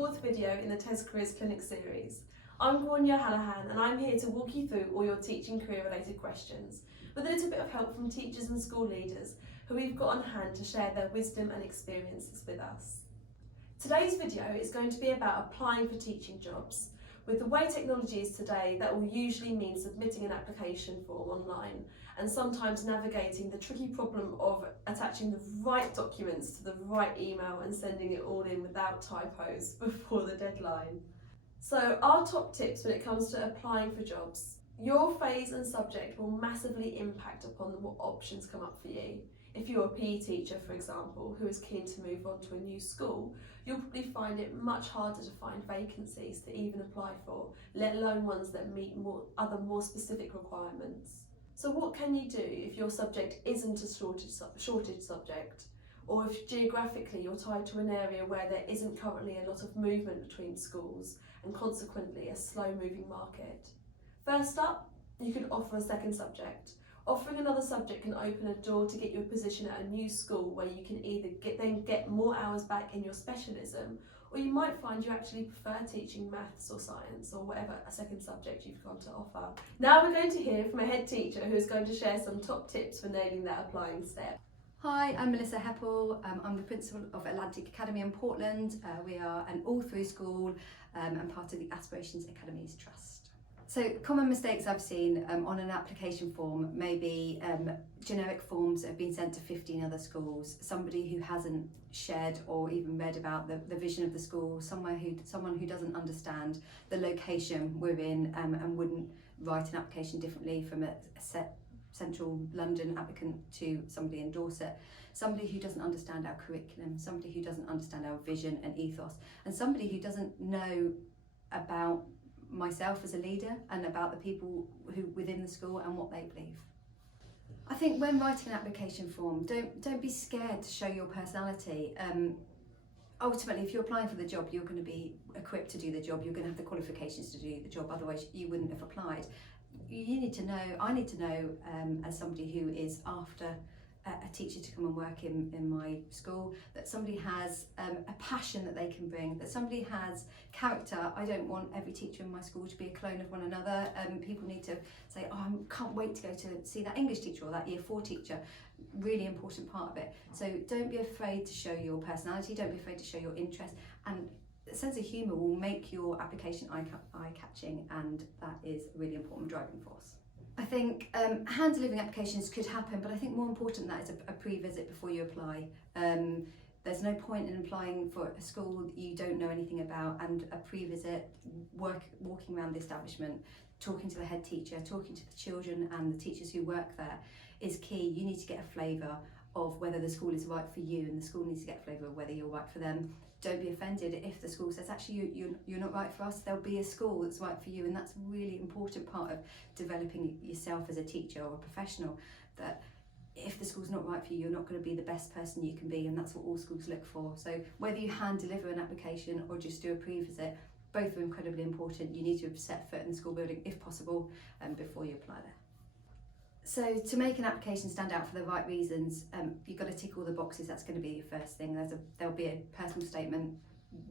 fourth video in the TES Careers Clinic series. I'm Grainne Hallahan and I'm here to walk you through all your teaching career related questions with a little bit of help from teachers and school leaders who we've got on hand to share their wisdom and experiences with us. Today's video is going to be about applying for teaching jobs. With the way technology is today, that will usually mean submitting an application form online and sometimes navigating the tricky problem of attaching the right documents to the right email and sending it all in without typos before the deadline. So our top tips when it comes to applying for jobs. Your phase and subject will massively impact upon what options come up for you. If you're a PE teacher, for example, who is keen to move on to a new school, you'll probably find it much harder to find vacancies to even apply for, let alone ones that meet other more specific requirements. So what can you do if your subject isn't a shortage subject, or if geographically you're tied to an area where there isn't currently a lot of movement between schools and consequently a slow moving market? First up, you can offer a second subject. Offering another subject can open a door to get you a position at a new school where you can either get more hours back in your specialism, or you might find you actually prefer teaching maths or science or whatever a second subject you've got to offer. Now we're going to hear from a head teacher who is going to share some top tips for nailing that applying step. Hi, I'm Melissa Heppell. I'm the principal of Atlantic Academy in Portland. We are an all-through school and part of the Aspirations Academies Trust. So common mistakes I've seen on an application form may be generic forms that have been sent to 15 other schools, somebody who hasn't shared or even read about the vision of the school, someone who doesn't understand the location we're in and wouldn't write an application differently from a set central London applicant to somebody in Dorset, somebody who doesn't understand our curriculum, somebody who doesn't understand our vision and ethos, and somebody who doesn't know about myself as a leader and about the people who within the school and what they believe. I think when writing an application form, don't be scared to show your personality. Ultimately, if you're applying for the job, you're going to be equipped to do the job, you're going to have the qualifications to do the job, otherwise you wouldn't have applied. You need to know, I need to know as somebody who is after a teacher to come and work in my school, that somebody has a passion that they can bring, that somebody has character. I don't want every teacher in my school to be a clone of one another. People need to say, oh, I can't wait to go to see that English teacher or that year 4 teacher. Really important part of it. So don't be afraid to show your personality, don't be afraid to show your interest, and a sense of humour will make your application eye-catching, and that is a really important driving force. I think hand-delivering applications could happen, but I think more important than that is a pre-visit before you apply. There's no point in applying for a school that you don't know anything about, and a pre-visit, walking around the establishment, talking to the head teacher, talking to the children and the teachers who work there is key. You need to get a flavour of whether the school is right for you, and the school needs to get a flavour of whether you're right for them. Don't be offended if the school says, actually, you're not right for us. There'll be a school that's right for you, and that's a really important part of developing yourself as a teacher or a professional, that if the school's not right for you, you're not going to be the best person you can be, and that's what all schools look for. So whether you hand deliver an application or just do a pre-visit, both are incredibly important. You need to have set foot in the school building, if possible, before you apply there. So to make an application stand out for the right reasons, you've got to tick all the boxes. That's going to be your first thing. There'll be a personal statement,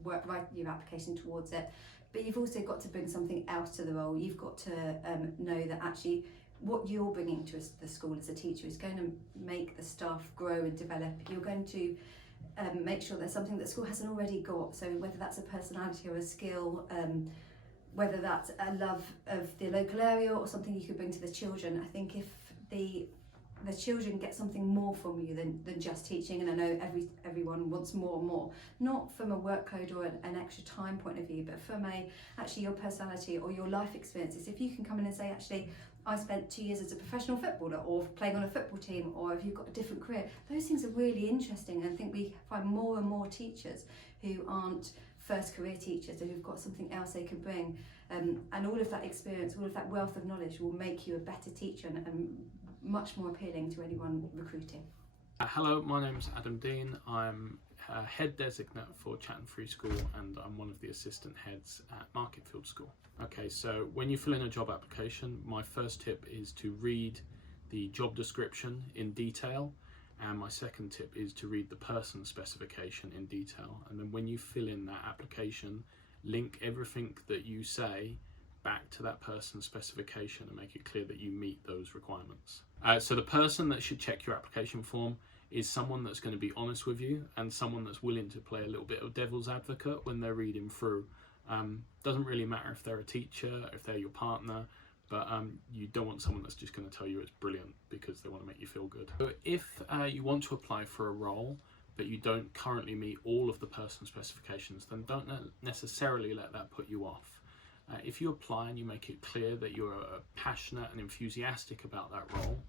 write your application towards it, but you've also got to bring something else to the role. You've got to know that actually what you're bringing to the school as a teacher is going to make the staff grow and develop. You're going to make sure there's something that school hasn't already got, so whether that's a personality or a skill, whether that's a love of the local area or something you could bring to the children. I think if the children get something more from you than just teaching, and I know everyone wants more and more, not from a workload or an extra time point of view, but from actually your personality or your life experiences. If you can come in and say, actually, I spent 2 years as a professional footballer or playing on a football team, or if you've got a different career, those things are really interesting. And I think we find more and more teachers who aren't first career teachers, who've got something else they can bring, and all of that experience, all of that wealth of knowledge will make you a better teacher and much more appealing to anyone recruiting. Hello, my name's Adam Dean. I'm head designate for Chatten Free School, and I'm one of the assistant heads at Marketfield School. Okay, so when you fill in a job application, my first tip is to read the job description in detail And my second tip is to read the person specification in detail. And then when you fill in that application, link everything that you say back to that person's specification and make it clear that you meet those requirements. So the person that should check your application form is someone that's going to be honest with you and someone that's willing to play a little bit of devil's advocate when they're reading through. Doesn't really matter if they're a teacher, if they're your partner, but you don't want someone that's just going to tell you it's brilliant because they want to make you feel good. So if you want to apply for a role but you don't currently meet all of the person specifications, then don't necessarily let that put you off. If you apply and you make it clear that you're passionate and enthusiastic about that role,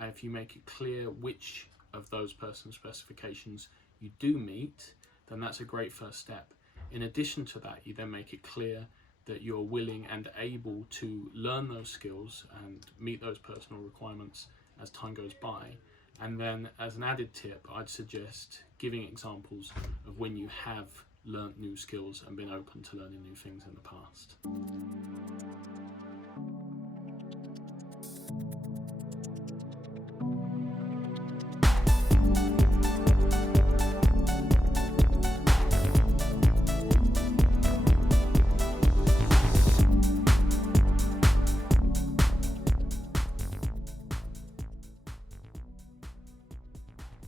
if you make it clear which of those person specifications you do meet, then that's a great first step. In addition to that, you then make it clear that you're willing and able to learn those skills and meet those personal requirements as time goes by. And then as an added tip, I'd suggest giving examples of when you have learnt new skills and been open to learning new things in the past.